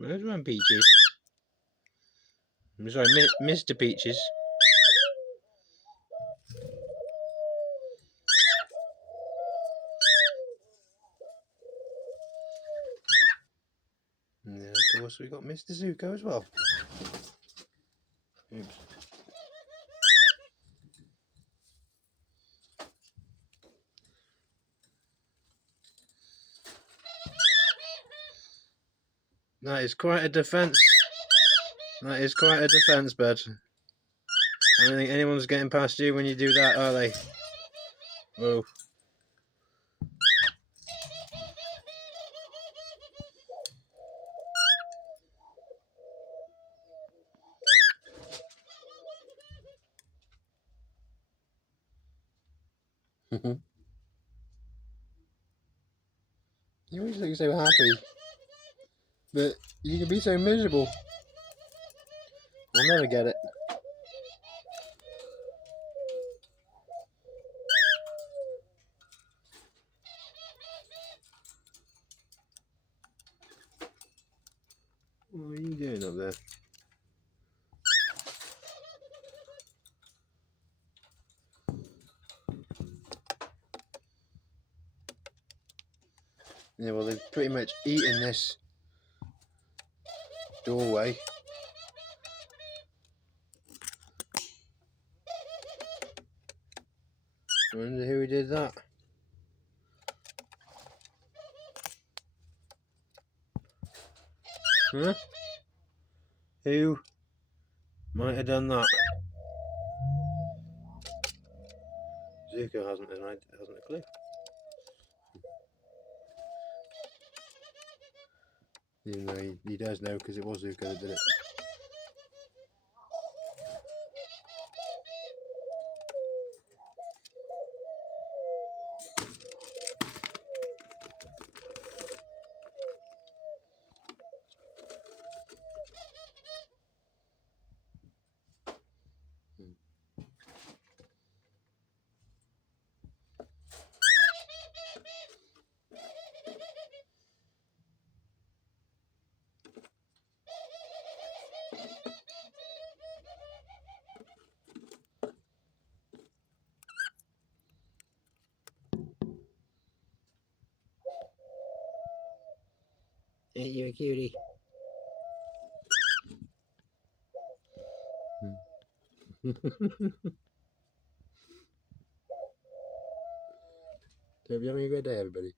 There's one Peaches. I'm sorry, Mr. Peaches. And then of course we got Mr. Zuko as well. Oops. That is quite a defence. That is quite a defence, bud. I don't think anyone's getting past you when you do that, are they? Whoa. You always look so happy, but you can be so miserable. I'll never get it. What are you doing up there? Yeah, well, they've pretty much eaten this doorway. I wonder who did that. Huh? Who might have done that? Zuko hasn't a clue. Even though he does know because it was Zuko that did it. Ain't you a cutie? Hope you're having a good day, everybody.